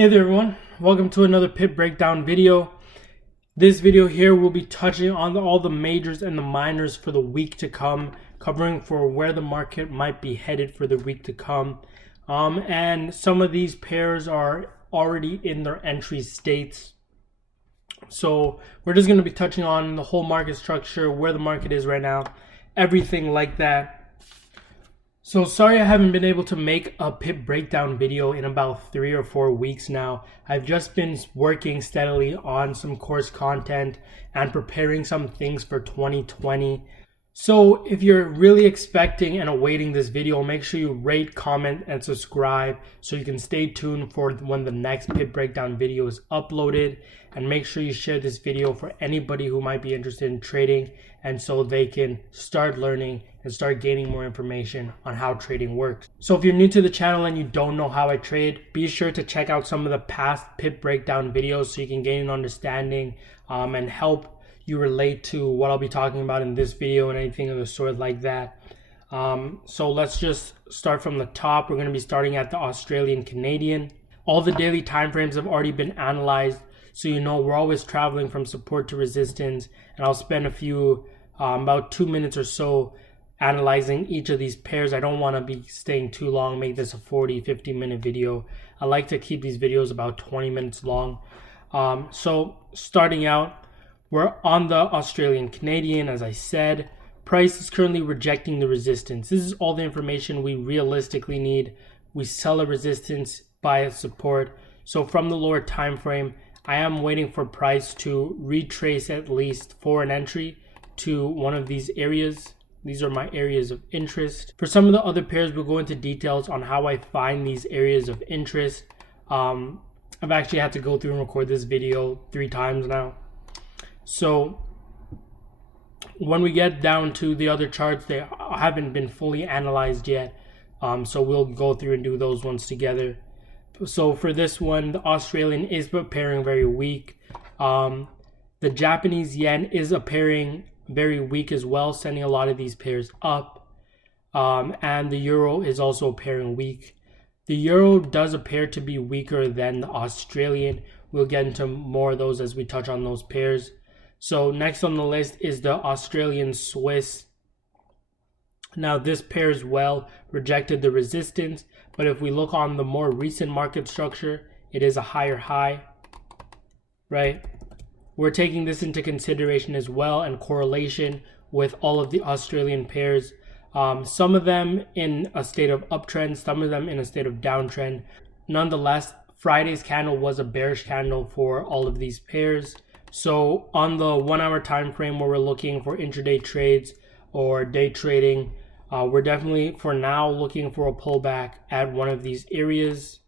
Hey there everyone, welcome to another Pip Breakdown video. This video here will be touching on all the majors and the minors for the week to come, covering for where the market might be headed for the week to come. And some of these pairs are already in their entry states. So we're just going to be touching on the whole market structure, where the market is right now, everything like that. So sorry I haven't been able to make a Pip breakdown video in about 3 or 4 weeks now. I've just been working steadily on some course content and preparing some things for 2020. So if you're really expecting and awaiting this video, make sure you rate, comment, and subscribe so you can stay tuned for when the next Pip breakdown video is uploaded. And make sure you share this video for anybody who might be interested in trading, and so they can start learning and start gaining more information on how trading works. So if you're new to the channel and you don't know how I trade, be sure to check out some of the past Pip breakdown videos so you can gain an understanding and help you relate to what I'll be talking about in this video and anything of the sort like that. So let's just start from the top. We're going to be starting at the Australian Canadian. All the daily time frames have already been analyzed, so you know we're always traveling from support to resistance, and I'll spend about 2 minutes or so analyzing each of these pairs. I don't want to be staying too long, make this a 40-50 minute video. I like to keep these videos about 20 minutes long. So starting out, we're on the Australian Canadian. As I said, price is currently rejecting the resistance. This is all the information we realistically need. We sell a resistance, buy a support. So from the lower time frame, I am waiting for price to retrace at least for an entry to one of these areas. These are my areas of interest. For some of the other pairs, we'll go into details on how I find these areas of interest. I've actually had to go through and record this video 3 times now. So when we get down to the other charts, they haven't been fully analyzed yet. So we'll go through and do those ones together. So for this one, the Australian is appearing very weak. The Japanese yen is appearing very weak as well, sending a lot of these pairs up. And the euro is also appearing weak. The euro does appear to be weaker than the Australian. We'll get into more of those as we touch on those pairs. So next on the list is the Australian Swiss. Now this pair as well rejected the resistance, but if we look on the more recent market structure, it is a higher high, right? We're taking this into consideration as well and correlation with all of the Australian pairs. Some of them in a state of uptrend, some of them in a state of downtrend. Nonetheless, Friday's candle was a bearish candle for all of these pairs. So on the 1 hour time frame where we're looking for intraday trades or day trading, we're definitely for now looking for a pullback at one of these areas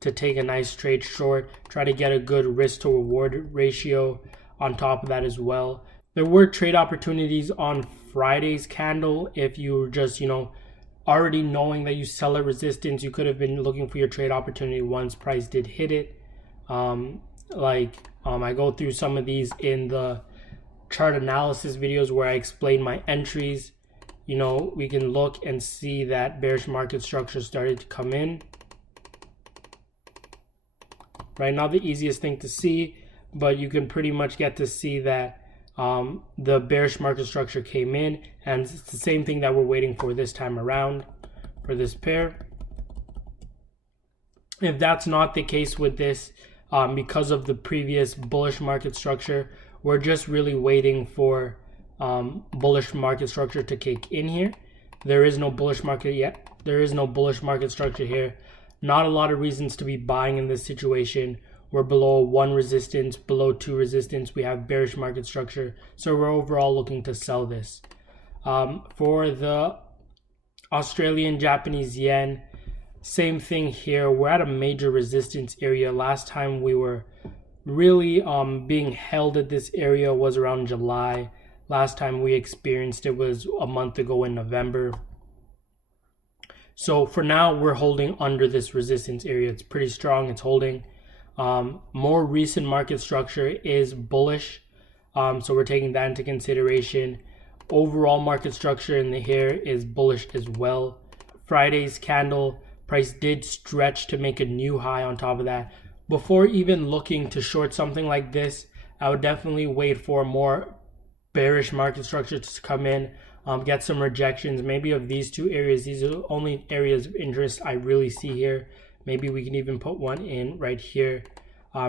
to take a nice trade short, try to get a good risk to reward ratio on top of that as well. There were trade opportunities on Friday's candle. If you were just, already knowing that you sell at resistance, you could have been looking for your trade opportunity once price did hit it. I go through some of these in the chart analysis videos where I explain my entries. We can look and see that bearish market structure started to come in. Right, not the easiest thing to see, but you can pretty much get to see that the bearish market structure came in, and it's the same thing that we're waiting for this time around for this pair. If that's not the case with this, because of the previous bullish market structure, we're just really waiting for bullish market structure to kick in here. There is no bullish market yet. There is no bullish market structure here. Not a lot of reasons to be buying in this situation. We're below 1 resistance, below 2 resistance. We have bearish market structure. So we're overall looking to sell this. For the Australian Japanese yen, same thing here. We're at a major resistance area. Last time we were really being held at this area was around July. Last time we experienced it was a month ago in November. So for now, we're holding under this resistance area. It's pretty strong. It's holding. More recent market structure is bullish. So we're taking that into consideration. Overall market structure in the here is bullish as well. Friday's candle price did stretch to make a new high on top of that. before even looking to short something like this, I would definitely wait for a more bearish market structure to come in, get some rejections, maybe of these two areas. These are the only areas of interest I really see here. Maybe we can even put one in right here,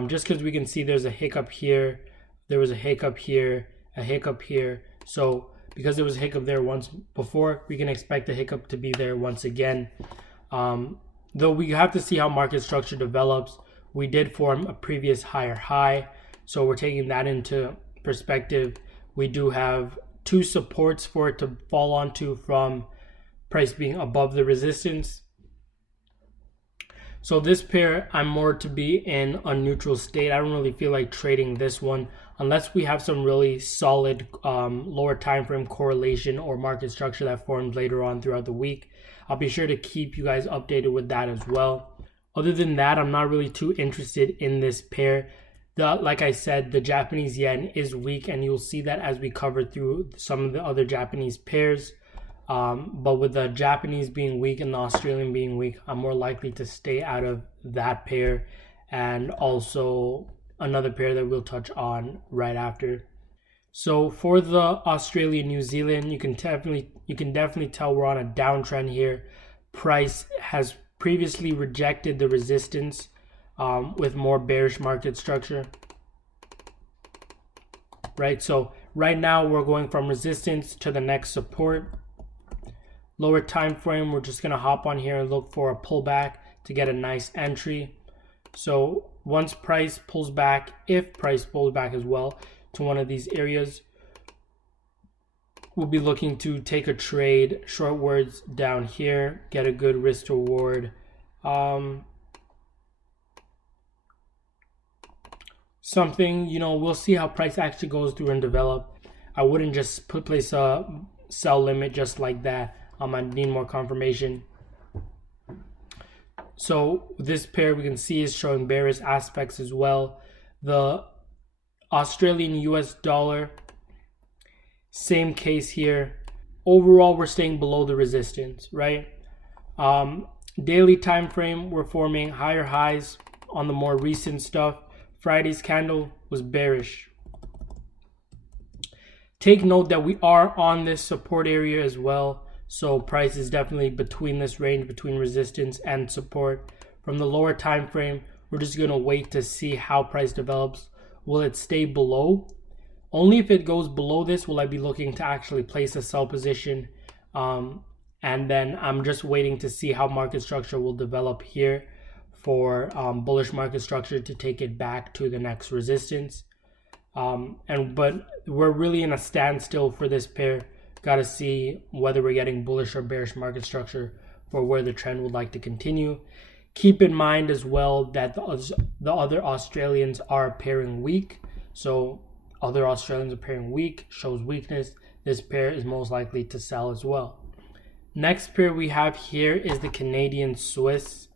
just because we can see there's a hiccup here, there was a hiccup here, a hiccup here. So because there was a hiccup there once before, we can expect the hiccup to be there once again. Though we have to see how market structure develops. We did form a previous higher high, so we're taking that into perspective. We do have two supports for it to fall onto from price being above the resistance. So this pair, I'm more to be in a neutral state. I don't really feel like trading this one unless we have some really solid lower time frame correlation or market structure that forms later on throughout the week. I'll be sure to keep you guys updated with that as well. Other than that, I'm not really too interested in this pair. Like I said, the Japanese yen is weak, and you'll see that as we cover through some of the other Japanese pairs. But with the Japanese being weak and the Australian being weak, I'm more likely to stay out of that pair, and also another pair that we'll touch on right after. So for the Australia New Zealand, you can definitely tell we're on a downtrend here. Price has previously rejected the resistance with more bearish market structure, right? So right now we're going from resistance to the next support. Lower time frame, we're just gonna hop on here and look for a pullback to get a nice entry. So once price pulls back, if price pulls back as well to one of these areas, we'll be looking to take a trade shortwards down here, get a good risk to reward. Something, we'll see how price actually goes through and develop. I wouldn't just place a sell limit just like that. I need more confirmation. So this pair we can see is showing bearish aspects as well. The Australian US dollar, same case here. Overall, we're staying below the resistance, right? Daily time frame, we're forming higher highs on the more recent stuff. Friday's candle was bearish. Take note that we are on this support area as well. So price is definitely between this range, between resistance and support. From the lower time frame, we're just going to wait to see how price develops. Will it stay below? Only if it goes below this will I be looking to actually place a sell position. And then I'm just waiting to see how market structure will develop here for bullish market structure to take it back to the next resistance. But we're really in a standstill for this pair. Got to see whether we're getting bullish or bearish market structure for where the trend would like to continue. Keep in mind as well that the other Australians are pairing weak. So other Australians are pairing weak, shows weakness. This pair is most likely to sell as well. Next pair we have here is the Canadian Swiss.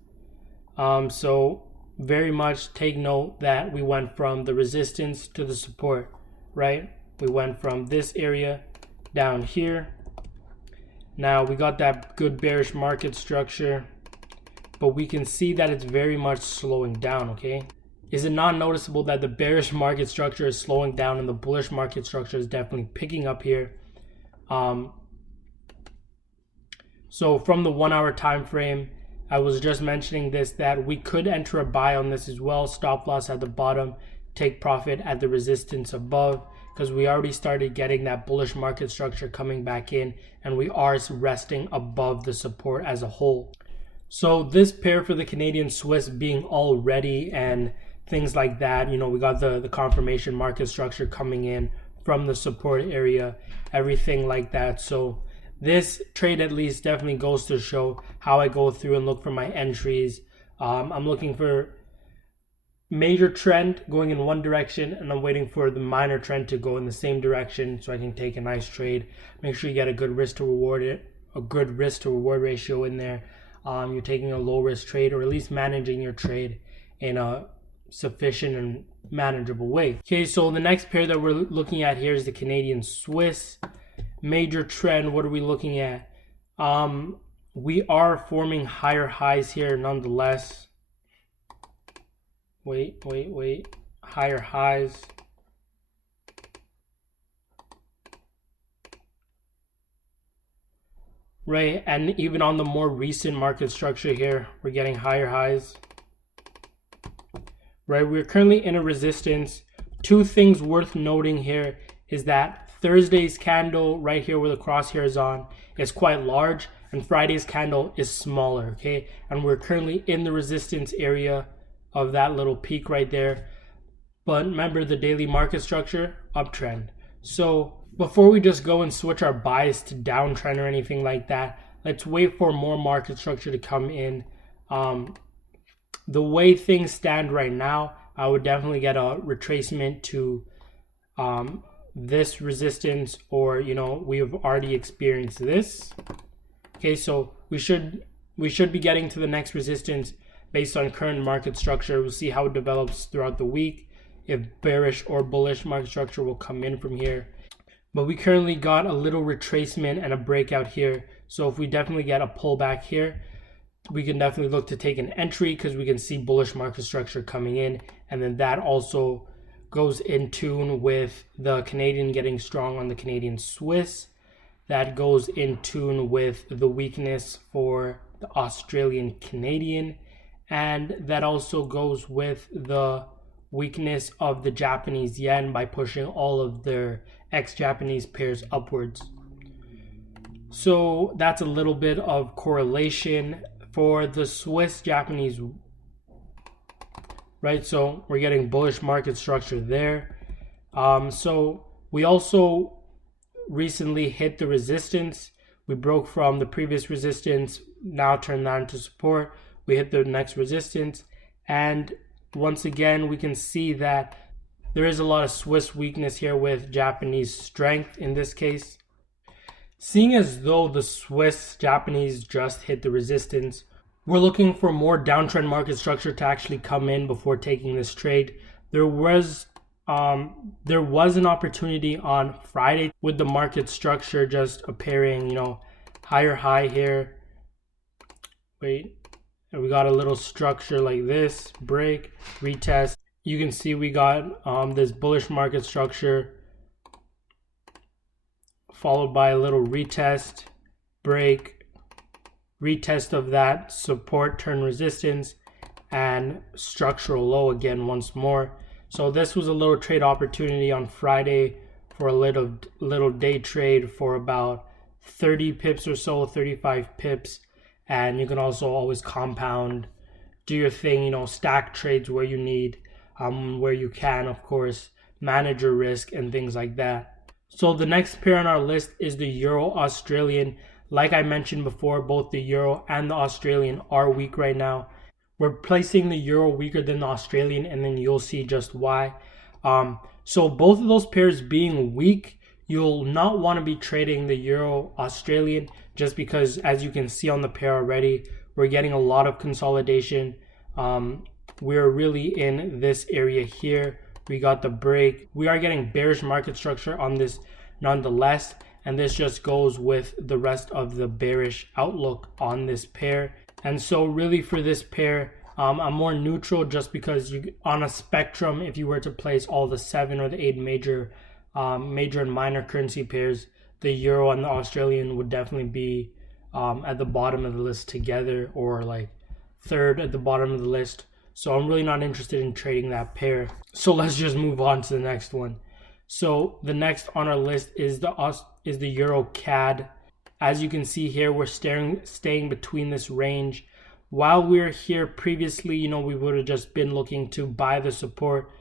So very much take note that we went from the resistance to the support, right? We went from this area down here. Now we got that good bearish market structure, but we can see that it's very much slowing down, okay? Is it not noticeable that the bearish market structure is slowing down and the bullish market structure is definitely picking up here? So from the 1 hour time frame, I was just mentioning this, that we could enter a buy on this as well. Stop loss at the bottom, take profit at the resistance above, because we already started getting that bullish market structure coming back in, and we are resting above the support as a whole. So this pair for the Canadian Swiss being all ready and things like that, we got the confirmation market structure coming in from the support area, everything like that. So this trade at least definitely goes to show how I go through and look for my entries. I'm looking for major trend going in one direction, and I'm waiting for the minor trend to go in the same direction so I can take a nice trade. Make sure you get a good risk to reward ratio in there. You're taking a low risk trade, or at least managing your trade in a sufficient and manageable way. Okay, so the next pair that we're looking at here is the Canadian Swiss. Major trend, what are we looking at? We are forming higher highs here nonetheless. higher highs. Right, and even on the more recent market structure here, we're getting higher highs. Right, we're currently in a resistance. Two things worth noting here is that Thursday's candle right here where the crosshair is on is quite large, and Friday's candle is smaller, okay? And we're currently in the resistance area of that little peak right there. But remember the daily market structure, uptrend. So before we just go and switch our bias to downtrend or anything like that, let's wait for more market structure to come in. The way things stand right now, I would definitely get a retracement to this resistance, or we've already experienced this. Okay, so we should be getting to the next resistance based on current market structure. We'll see how it develops throughout the week, if bearish or bullish market structure will come in from here. But we currently got a little retracement and a breakout here. So if we definitely get a pullback here, we can definitely look to take an entry because we can see bullish market structure coming in. And then that also goes in tune with the Canadian getting strong on the Canadian Swiss. That goes in tune with the weakness for the Australian Canadian. And that also goes with the weakness of the Japanese yen by pushing all of their ex-Japanese pairs upwards. So that's a little bit of correlation for the Swiss Japanese, right? So we're getting bullish market structure there. So we also recently hit the resistance. We broke from the previous resistance, now turned that into support. We hit the next resistance, and once again we can see that there is a lot of Swiss weakness here with Japanese strength in this case. Seeing as though the Swiss Japanese just hit the resistance, we're looking for more downtrend market structure to actually come in before taking this trade. There was an opportunity on Friday with the market structure just appearing, higher high here. And we got a little structure like this, break, retest. You can see we got this bullish market structure followed by a little retest, break, retest of that support, turn resistance, and structural low again once more. So this was a little trade opportunity on Friday for a little day trade for about 30 pips or so, 35 pips. And you can also always compound, do your thing, stack trades where you need, where you can, of course, manage your risk and things like that. So the next pair on our list is the Euro Australian. Like I mentioned before, both the Euro and the Australian are weak right now. We're placing the Euro weaker than the Australian, and then you'll see just why. So both of those pairs being weak, you'll not want to be trading the Euro Australian, just because, as you can see on the pair already, we're getting a lot of consolidation. We're really in this area here. We got the break. We are getting bearish market structure on this nonetheless, and this just goes with the rest of the bearish outlook on this pair. And so really for this pair, I'm more neutral, just because on a spectrum, if you were to place all the 7 or the 8 major and minor currency pairs, the Euro and the Australian would definitely be at the bottom of the list together, or like third at the bottom of the list. So I'm really not interested in trading that pair. So let's just move on to the next one. So the next on our list is the Euro CAD. As you can see here, we're staying between this range. While we were here previously, we would have just been looking to buy the support.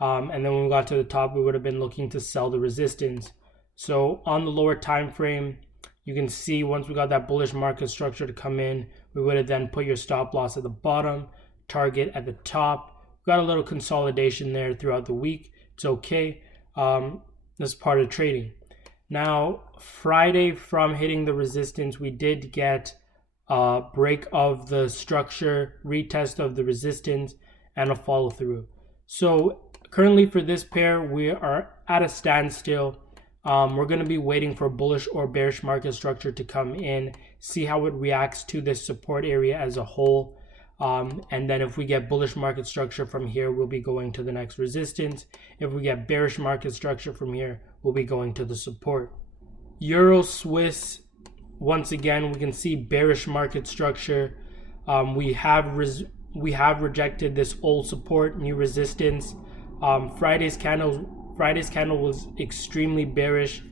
And then when we got to the top, we would have been looking to sell the resistance. So on the lower time frame, you can see once we got that bullish market structure to come in, we would have then put your stop loss at the bottom, target at the top. Got a little consolidation there throughout the week. It's okay. That's part of trading. Now, Friday, from hitting the resistance, we did get a break of the structure, retest of the resistance, and a follow through. So currently for this pair, we are at a standstill. We're going to be waiting for bullish or bearish market structure to come in, see how it reacts to this support area as a whole. And then if we get bullish market structure from here, we'll be going to the next resistance. If we get bearish market structure from here, we'll be going to the support. Euro Swiss, once again, we can see bearish market structure. We have rejected this old support, new resistance. Friday's candle was extremely bearish.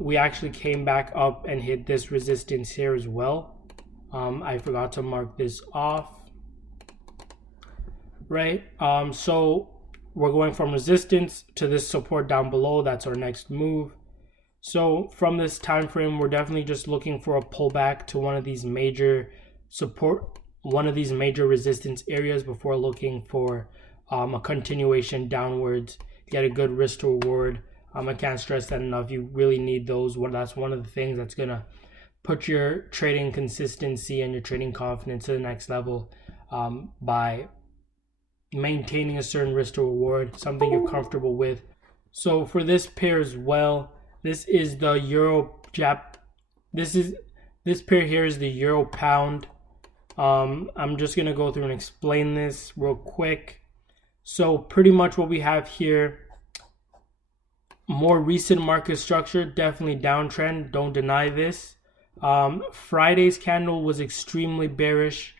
We actually came back up and hit this resistance here as well. I forgot to mark this off. Right, so we're going from resistance to this support down below. That's our next move. So from this time frame, we're definitely just looking for a pullback to one of these major resistance areas before looking for a continuation downwards. Get a good risk to reward. I can't stress that enough. You really need those. That's one of the things that's gonna put your trading consistency and your trading confidence to the next level, by maintaining a certain risk to reward, something you're comfortable with. So for this pair as well, this is the Euro Jap. This pair here is the Euro Pound. I'm just gonna go through and explain this real quick. So pretty much what we have here, more recent market structure, definitely downtrend, don't deny this. Friday's candle was extremely bearish.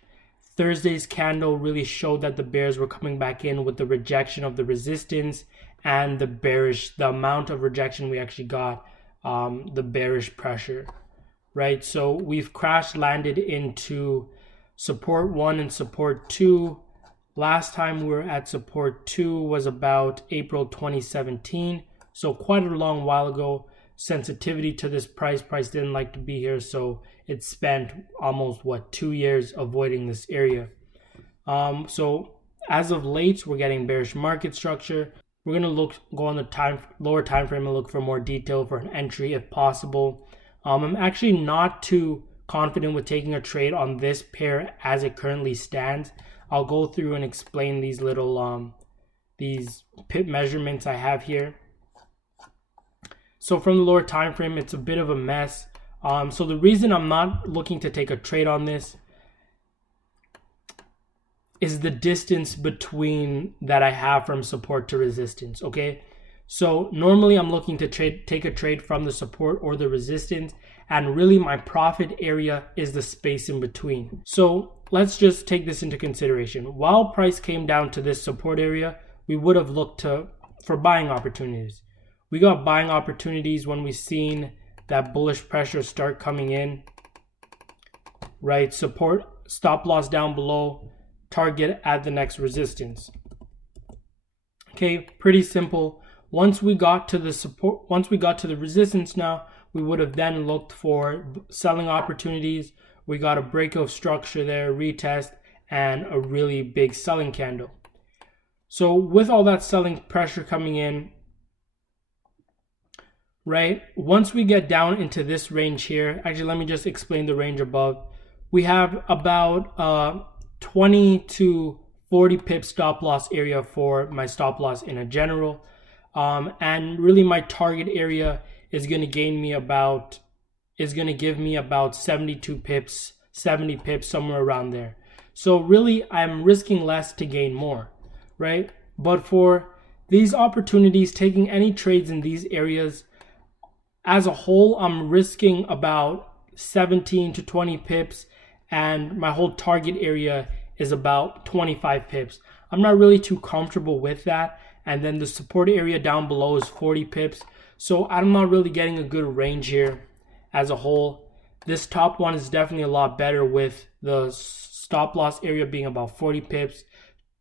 Thursday's candle really showed that the bears were coming back in with the rejection of the resistance and the amount of rejection we actually got, the bearish pressure, right? So we've crash landed into support 1 and support 2. Last time we were at support 2 was about April 2017. So quite a long while ago. Sensitivity to this price didn't like to be here, so it spent almost 2 years avoiding this area. So as of late, we're getting bearish market structure. We're gonna go on the lower time frame and look for more detail for an entry if possible. I'm actually not too confident with taking a trade on this pair as it currently stands. I'll go through and explain these little these pip measurements I have here. So from the lower time frame, it's a bit of a mess. So the reason I'm not looking to take a trade on this is the distance between that I have from support to resistance. Okay, so normally I'm looking to take a trade from the support or the resistance, and really my profit area is the space in between. So let's just take this into consideration. While price came down to this support area, we would have looked for buying opportunities. We got buying opportunities when we seen that bullish pressure start coming in, right? Support, stop loss down below, target at the next resistance. Okay, pretty simple. Once we got to the resistance now, we would have then looked for selling opportunities. We got a break of structure there, retest, and a really big selling candle. So with all that selling pressure coming in, right, once we get down into this range here, actually let me just explain the range above. We have about 20 to 40 pip stop loss area for my stop loss in a general, and really my target area is going to give me about 72 pips, 70 pips, somewhere around there. So really I'm risking less to gain more, right? But for these opportunities, taking any trades in these areas as a whole, I'm risking about 17 to 20 pips, and my whole target area is about 25 pips. I'm not really too comfortable with that. And then the support area down below is 40 pips. So I'm not really getting a good range here as a whole. This top one is definitely a lot better, with the stop loss area being about 40 pips,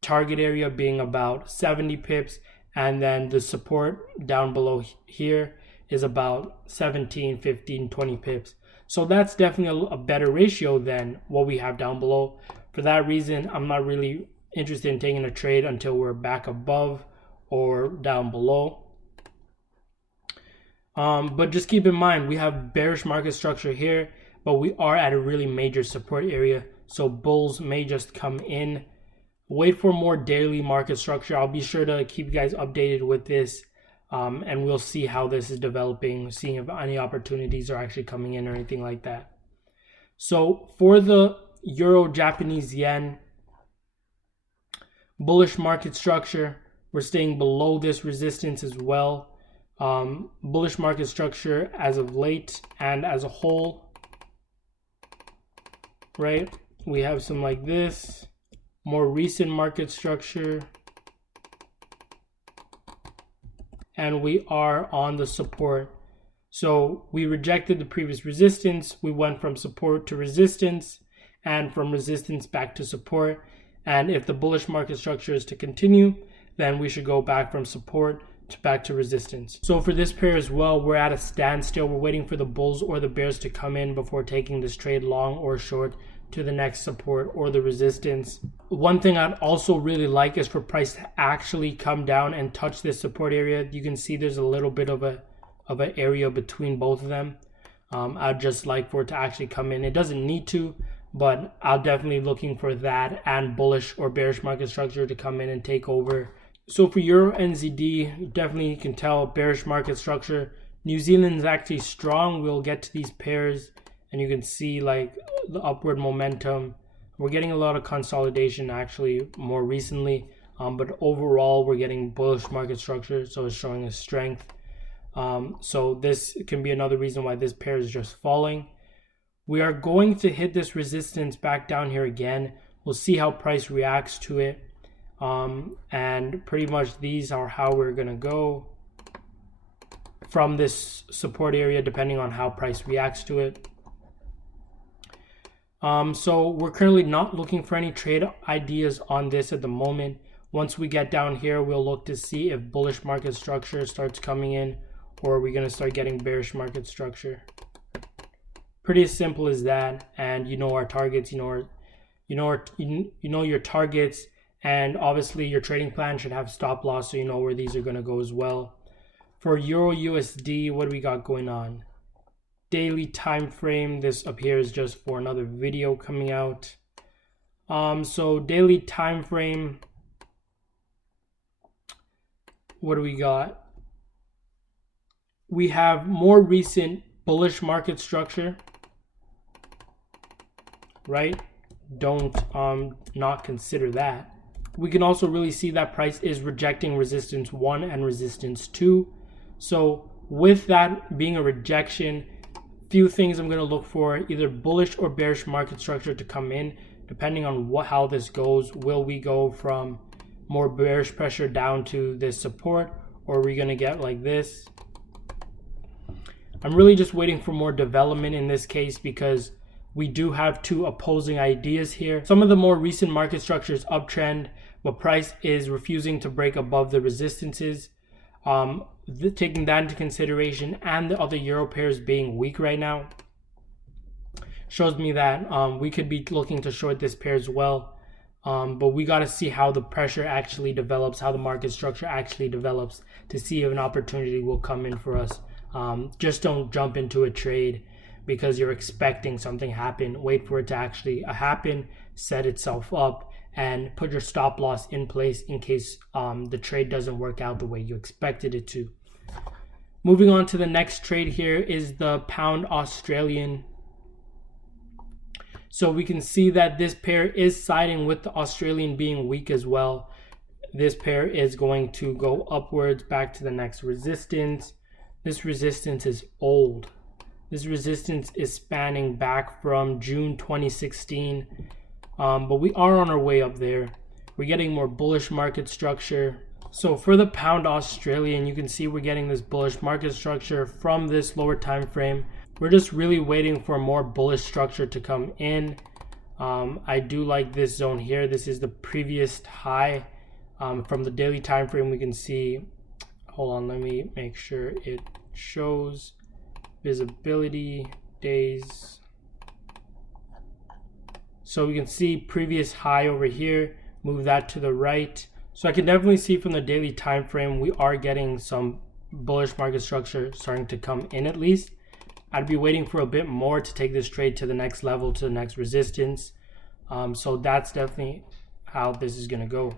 target area being about 70 pips, and then the support down below here is about 17, 15, 20 pips. So that's definitely a better ratio than what we have down below. For that reason, I'm not really interested in taking a trade until we're back above or down below. But just keep in mind, we have bearish market structure here, but we are at a really major support area. So bulls may just come in. Wait for more daily market structure. I'll be sure to keep you guys updated with this. And we'll see how this is developing, seeing if any opportunities are actually coming in or anything like that. So for the Euro Japanese yen, Bullish market structure, we're staying below this resistance as well. Bullish market structure as of late and as a whole, right? We have some like this, more recent market structure, and we are on the support. So we rejected the previous resistance. We went from support to resistance and from resistance back to support. And if the bullish market structure is to continue, then we should go back from support to back to resistance. So for this pair as well, we're at a standstill. We're waiting for the bulls or the bears to come in before taking this trade long or short to the next support or the resistance. One thing I'd also really like is for price to actually come down and touch this support area. You can see there's a little bit of an area between both of them. I'd just like for it to actually come in. It doesn't need to, but I'm definitely looking for that and bullish or bearish market structure to come in and take over. So for Euro NZD, definitely you can tell bearish market structure. New Zealand is actually strong. We'll get to these pairs and you can see like the upward momentum. We're getting a lot of consolidation actually more recently, but overall we're getting bullish market structure, so it's showing a strength. So this can be another reason why this pair is just falling. We are going to hit this resistance back down here again. We'll see how price reacts to it. And pretty much these are how we're going to go from this support area depending on how price reacts to it. So we're currently not looking for any trade ideas on this at the moment. Once we get down here, we'll look to see if bullish market structure starts coming in, or are we going to start getting bearish market structure. Pretty as simple as that. And you know our targets, you know your targets, and obviously your trading plan should have stop loss, so you know where these are going to go as well. For Euro USD, what do we got going on? Daily time frame. This up here is just for another video coming out. So daily time frame, what do we got? We have more recent bullish market structure, right? Don't not consider that. We can also really see that price is rejecting resistance 1 and resistance 2. So with that being a rejection, few things I'm going to look for, either bullish or bearish market structure to come in, depending on how this goes. Will we go from more bearish pressure down to this support, or are we going to get like this? I'm really just waiting for more development in this case because we do have two opposing ideas here. Some of the more recent market structures uptrend, but price is refusing to break above the resistances. Taking that into consideration, and the other euro pairs being weak right now, shows me that we could be looking to short this pair as well. But we got to see how the pressure actually develops, how the market structure actually develops, to see if an opportunity will come in for us. Just don't jump into a trade because you're expecting something happen. Wait for it to actually happen, set itself up, and put your stop loss in place in case the trade doesn't work out the way you expected it to. Moving on to the next trade here is the pound Australian. So we can see that this pair is siding with the Australian being weak as well. This pair is going to go upwards back to the next resistance. This resistance is old. This resistance is spanning back from June 2016. But we are on our way up there. We're getting more bullish market structure. So for the pound Australian, you can see we're getting this bullish market structure from this lower time frame. We're just really waiting for more bullish structure to come in. I do like this zone here. This is the previous high. From the daily time frame, we can see, hold on, let me make sure it shows visibility days. So we can see previous high over here, move that to the right. So I can definitely see from the daily time frame we are getting some bullish market structure starting to come in at least. I'd be waiting for a bit more to take this trade to the next level, to the next resistance. So that's definitely how this is going to go.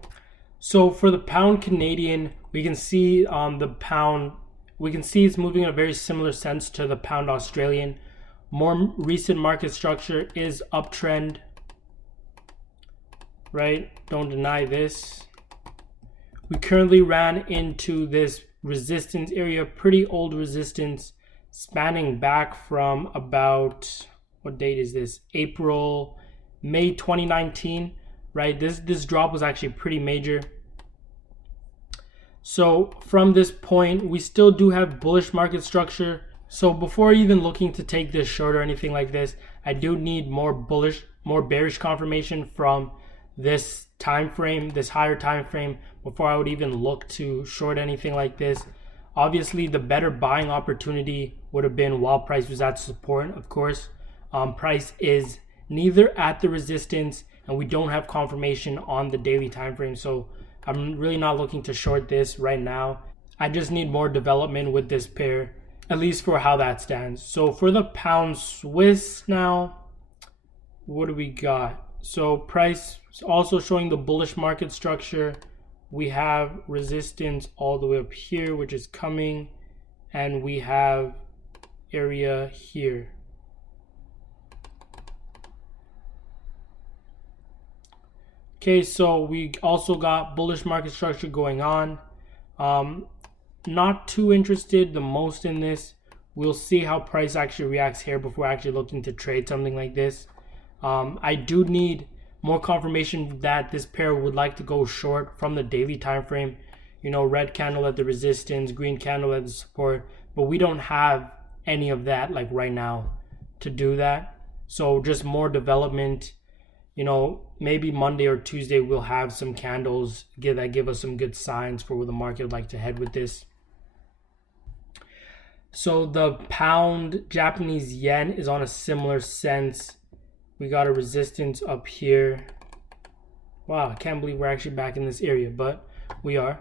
So for the pound Canadian, we can see the pound, we can see it's moving in a very similar sense to the pound Australian. More recent market structure is uptrend, right? Don't deny this. We currently ran into this resistance area, pretty old resistance, spanning back from about, what date is this? May 2019, right? This drop was actually pretty major. So from this point, we still do have bullish market structure. So before even looking to take this short or anything like this, I do need more bearish confirmation from this time frame, this higher time frame, before I would even look to short anything like this. Obviously, the better buying opportunity would have been while price was at support, of course. Price is neither at the resistance, and we don't have confirmation on the daily time frame. So I'm really not looking to short this right now. I just need more development with this pair, at least for how that stands. So for the pound Swiss now, what do we got? So price is also showing the bullish market structure. We have resistance all the way up here, which is coming, and we have area here. Okay, so we also got bullish market structure going on. Not too interested the most in this. We'll see how price actually reacts here before actually looking to trade something like this. I do need more confirmation that this pair would like to go short from the daily time frame. You know, red candle at the resistance, green candle at the support, but we don't have any of that like right now to do that. So just more development. You know, maybe Monday or Tuesday we'll have some candles that give us some good signs for where the market would like to head with this. So the pound Japanese yen is on a similar sense. We got a resistance up here. Wow, I can't believe we're actually back in this area, but we are.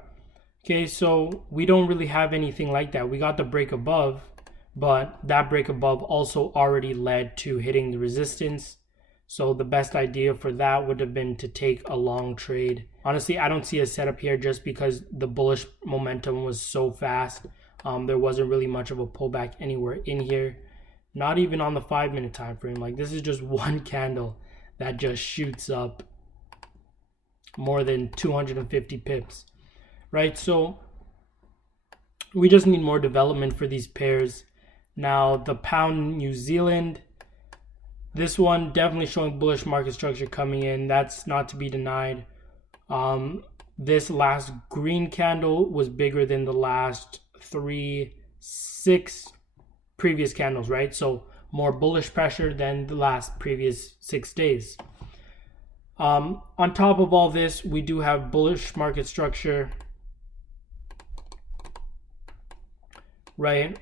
Okay, so we don't really have anything like that. We got the break above, but that break above also already led to hitting the resistance. So the best idea for that would have been to take a long trade. Honestly, I don't see a setup here just because the bullish momentum was so fast. There wasn't really much of a pullback anywhere in here. Not even on the 5-minute time frame. Like, this is just one candle that just shoots up more than 250 pips, right? So we just need more development for these pairs. Now the pound New Zealand, this one definitely showing bullish market structure coming in. That's not to be denied. This last green candle was bigger than the last 6 previous candles, right? So more bullish pressure than the last previous 6 days. On top of all this, we do have bullish market structure, right?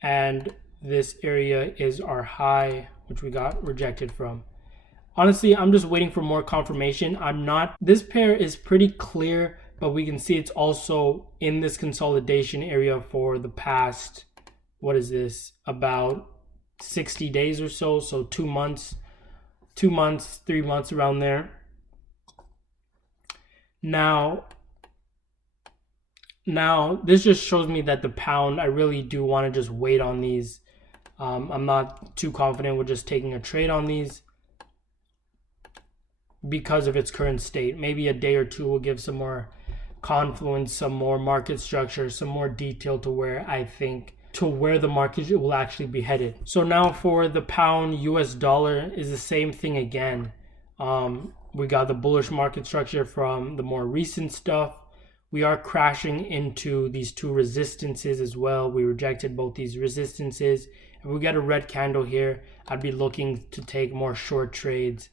And this area is our high, which we got rejected from. Honestly, I'm just waiting for more confirmation. This pair is pretty clear, but we can see it's also in this consolidation area for the past, what is this, about 60 days or so. So 2 months, 3 months around there. Now this just shows me that the pound, I really do want to just wait on these. I'm not too confident with just taking a trade on these because of its current state. Maybe a day or two will give some more confluence, some more market structure, some more detail to where I think where the market will actually be headed. So now for the pound US dollar is the same thing again. We got the bullish market structure from the more recent stuff. We are crashing into these 2 resistances as well. We rejected both these resistances. If we get a red candle here, I'd be looking to take more short trades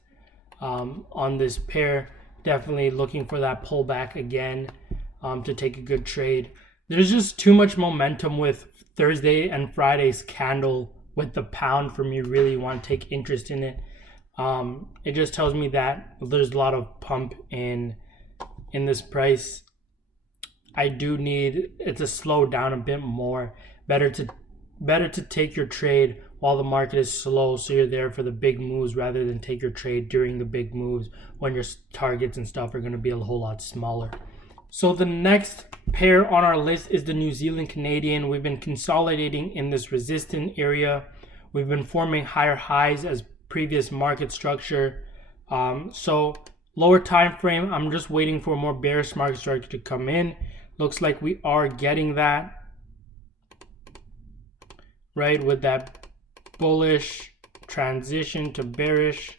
on this pair. Definitely looking for that pullback again to take a good trade. There's just too much momentum with Thursday and Friday's candle with the pound for me to really want to take interest in it. It just tells me that there's a lot of pump in this price. I do need it to slow down a bit more. Better to take your trade while the market is slow, so you're there for the big moves rather than take your trade during the big moves when your targets and stuff are going to be a whole lot smaller. So the next pair on our list is the New Zealand Canadian. We've been consolidating in this resistance area. We've been forming higher highs as previous market structure. So Lower time frame, I'm just waiting for more bearish market structure to come in. Looks like we are getting that, right, with that bullish transition to bearish,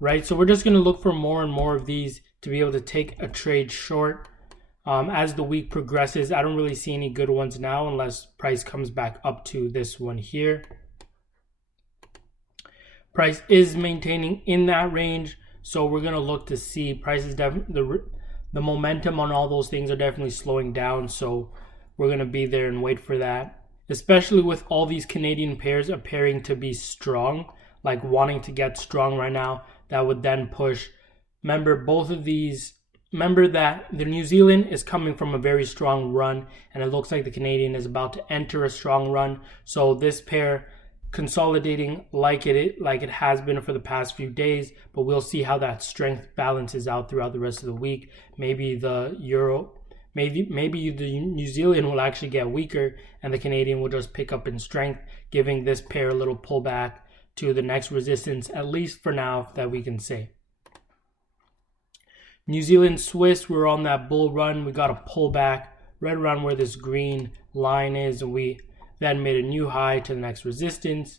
right? So we're just going to look for more and more of these to be able to take a trade short. As the week progresses, I don't really see any good ones now unless price comes back up to this one here. Price is maintaining in that range, so we're going to look to see price is definitely the momentum on all those things are definitely slowing down, so we're going to be there and wait for that, especially with all these Canadian pairs appearing to be strong, like wanting to get strong right now. That would then push. Remember, both of these, remember that the New Zealand is coming from a very strong run, and it looks like the Canadian is about to enter a strong run. So this pair consolidating like it has been for the past few days, but we'll see how that strength balances out throughout the rest of the week. Maybe the euro, maybe the New Zealand will actually get weaker, and the Canadian will just pick up in strength, giving this pair a little pullback to the next resistance, at least for now, that we can say. New Zealand Swiss, we're on that bull run. We got a pullback right around where this green line is, and we then made a new high to the next resistance.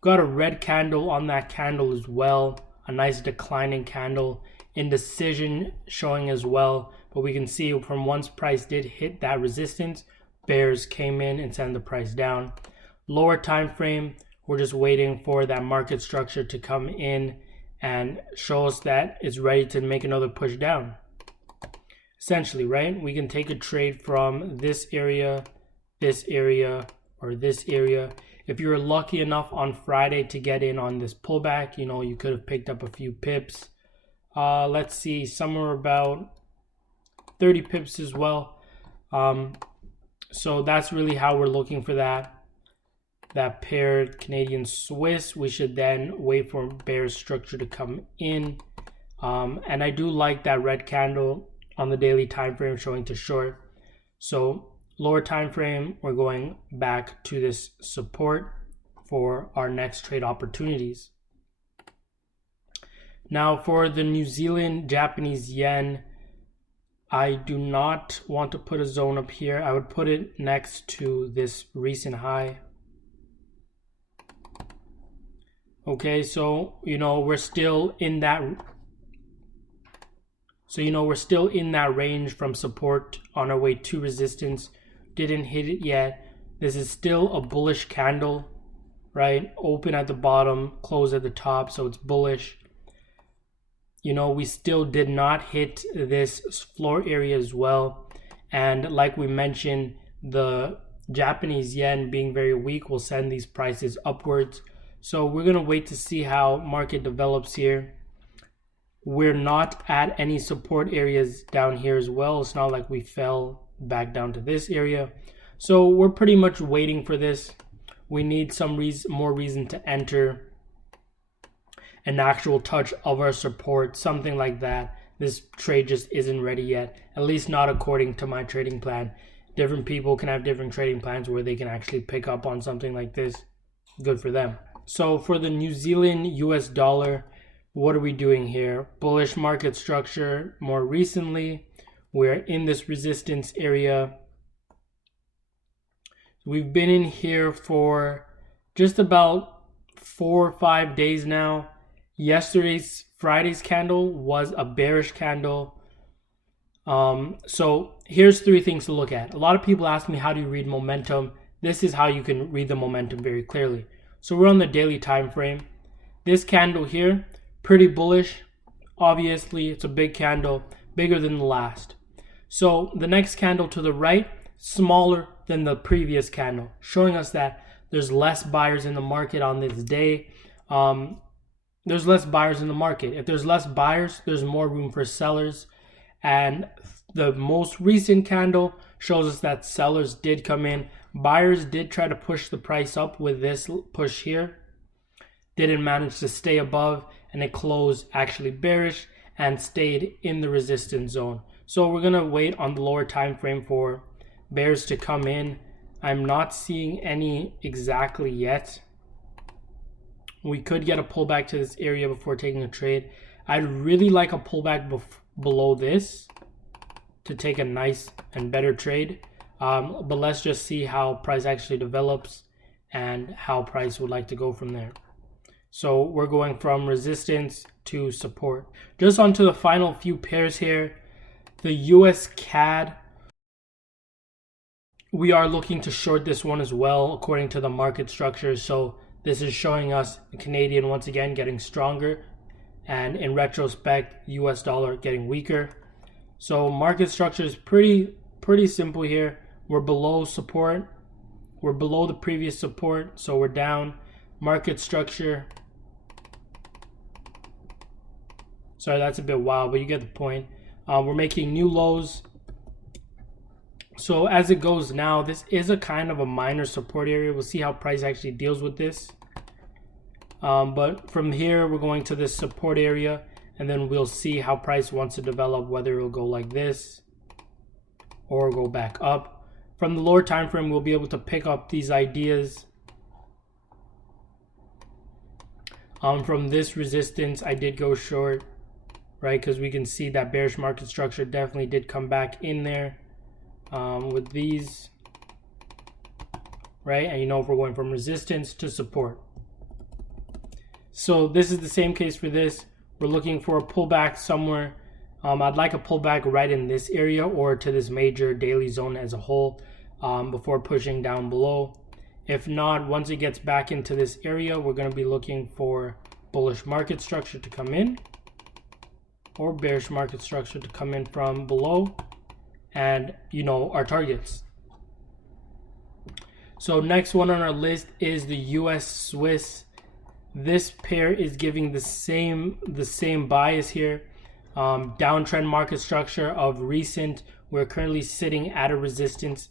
Got a red candle on that candle as well, a nice declining candle. Indecision showing as well, but we can see from once price did hit that resistance, bears came in and sent the price down. Lower time frame, we're just waiting for that market structure to come in and show us that it's ready to make another push down. Essentially, right? We can take a trade from this area, or this area. If you were lucky enough on Friday to get in on this pullback, you could have picked up a few pips. Let's see, somewhere about 30 pips as well. So that's really how we're looking for that paired Canadian Swiss. We should then wait for bear structure to come in, and I do like that red candle on the daily time frame showing to short. So lower time frame, we're going back to this support for our next trade opportunities. Now for the New Zealand Japanese yen, I do not want to put a zone up here. I would put it next to this recent high. Okay, so we're still in that. We're still in that range from support on our way to resistance. Didn't hit it yet. This is still a bullish candle, right? Open at the bottom, close at the top, so it's bullish. We still did not hit this floor area as well, and like we mentioned, the Japanese yen being very weak will send these prices upwards. So we're going to wait to see how market develops here. We're not at any support areas down here as well. It's not like we fell back down to this area. So we're pretty much waiting for this. We need some more reason to enter an actual touch of our support, something like that. This trade just isn't ready yet, at least not according to my trading plan. Different people can have different trading plans where they can actually pick up on something like this. Good for them. So for the New Zealand US dollar, what are we doing here? Bullish market structure more recently. We're in this resistance area. We've been in here for just about 4 or 5 days now. Friday's candle was a bearish candle. So here's 3 things to look at. A lot of people ask me, how do you read momentum? This is how you can read the momentum very clearly. So we're on the daily time frame. This candle here, pretty bullish. Obviously, it's a big candle, bigger than the last. So the next candle to the right, smaller than the previous candle, showing us that there's less buyers in the market on this day. There's less buyers in the market. If there's less buyers, there's more room for sellers. And the most recent candle shows us that sellers did come in. Buyers did try to push the price up with this push here. Didn't manage to stay above, and it closed actually bearish and stayed in the resistance zone. So we're going to wait on the lower time frame for bears to come in. I'm not seeing any exactly yet. We could get a pullback to this area before taking a trade. I'd really like a pullback below this to take a nice and better trade. But let's just see how price actually develops and how price would like to go from there. So we're going from resistance to support. Just onto the final few pairs here. The US CAD, we are looking to short this one as well according to the market structure. So this is showing us the Canadian once again getting stronger, and in retrospect US dollar getting weaker. So market structure is pretty simple here. We're below support, we're below the previous support, so we're down. Market structure, sorry, that's a bit wild, but you get the point. We're making new lows. So as it goes now, this is a kind of a minor support area. We'll see how price actually deals with this. But from here, we're going to this support area, and then we'll see how price wants to develop, whether it'll go like this or go back up. From the lower time frame, we'll be able to pick up these ideas. From this resistance, I did go short, right? Because we can see that bearish market structure definitely did come back in there with these, right? And you know, if we're going from resistance to support. So this is the same case for this. We're looking for a pullback somewhere. I'd like a pullback right in this area or to this major daily zone as a whole before pushing down below. If not, once it gets back into this area, we're going to be looking for bullish market structure to come in or bearish market structure to come in from below, and you know, our targets. So next one on our list is the US Swiss. This pair is giving the same bias here. Downtrend market structure of recent. We're currently sitting at a resistance.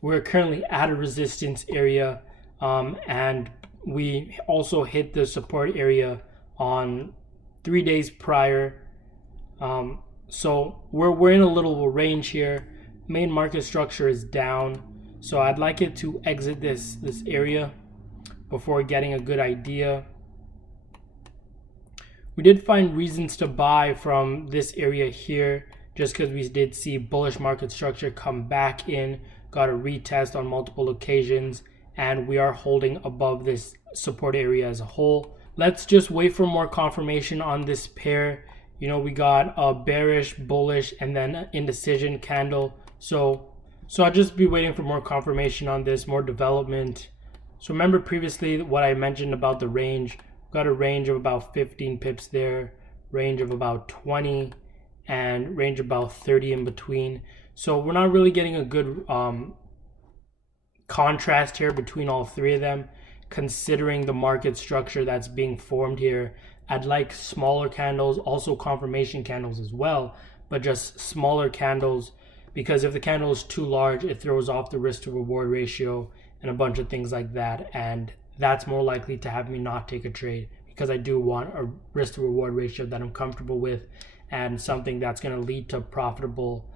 We're currently at a resistance area, and we also hit the support area on 3 days prior. So we're in a little range here. Main market structure is down, so I'd like it to exit this area before getting a good idea. We did find reasons to buy from this area here, just because we did see bullish market structure come back in, got a retest on multiple occasions, and we are holding above this support area as a whole. Let's just wait for more confirmation on this pair. You know, we got a bearish, bullish, and then an indecision candle. So I'll just be waiting for more confirmation on this, more development. So remember previously what I mentioned about the range. Got a range of about 15 pips there, range of about 20, and range about 30 in between. So we're not really getting a good contrast here between all three of them, considering the market structure that's being formed here. I'd like smaller candles, also confirmation candles as well, but just smaller candles, because if the candle is too large, it throws off the risk to reward ratio and a bunch of things like that, and that's more likely to have me not take a trade, because I do want a risk to reward ratio that I'm comfortable with and something that's going to lead to profitable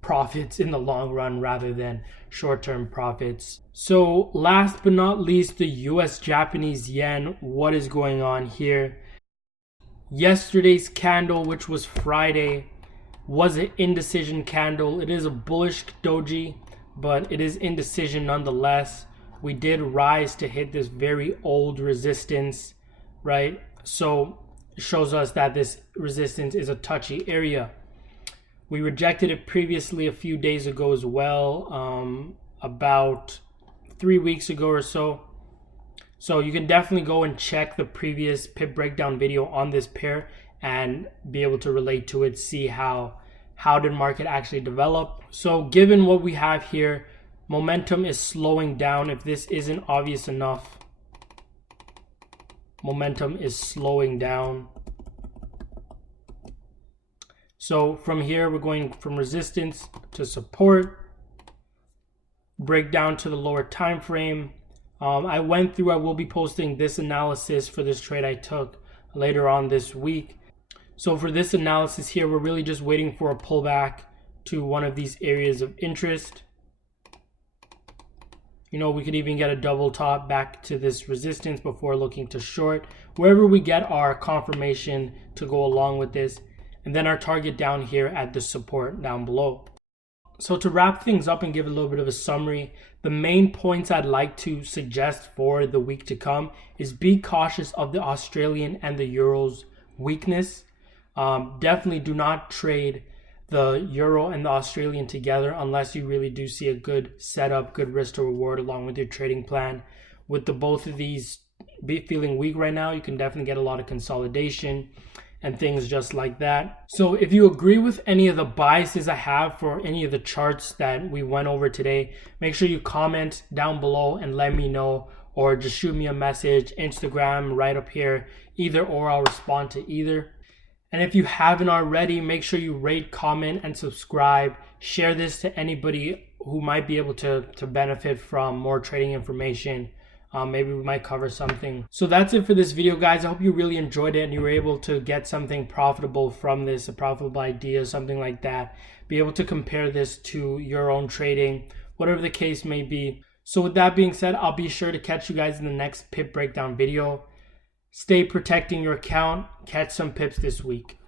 profits in the long run rather than short-term profits. So last but not least, the US Japanese yen. What is going on here? Yesterday's candle, which was Friday, was an indecision candle. It is a bullish doji, but it is indecision nonetheless. We did rise to hit this very old resistance, right? So it shows us that this resistance is a touchy area. We rejected it previously a few days ago as well, about 3 weeks ago or so. So you can definitely go and check the previous Pip Breakdown video on this pair and be able to relate to it, see how did market actually develop. So given what we have here, momentum is slowing down. If this isn't obvious enough, momentum is slowing down. So from here, we're going from resistance to support, break down to the lower time frame. I will be posting this analysis for this trade I took later on this week. So for this analysis here, we're really just waiting for a pullback to one of these areas of interest. You know, we could even get a double top back to this resistance before looking to short. Wherever we get our confirmation to go along with this, and then our target down here at the support down below. So to wrap things up and give a little bit of a summary, the main points I'd like to suggest for the week to come is be cautious of the Australian and the Euro's weakness. Definitely do not trade the Euro and the Australian together unless you really do see a good setup, good risk to reward along with your trading plan. With the both of these feeling weak right now, you can definitely get a lot of consolidation and things just like that. So if you agree with any of the biases I have for any of the charts that we went over today, make sure you comment down below and let me know, or just shoot me a message, Instagram right up here, either or, I'll respond to either. And if you haven't already, make sure you rate, comment, and subscribe. Share this to anybody who might be able to benefit from more trading information. Maybe we might cover something. So that's it for this video, guys. I hope you really enjoyed it and you were able to get something profitable from this, a profitable idea, something like that. Be able to compare this to your own trading, whatever the case may be. So with that being said, I'll be sure to catch you guys in the next Pip Breakdown video. Stay protecting your account. Catch some pips this week.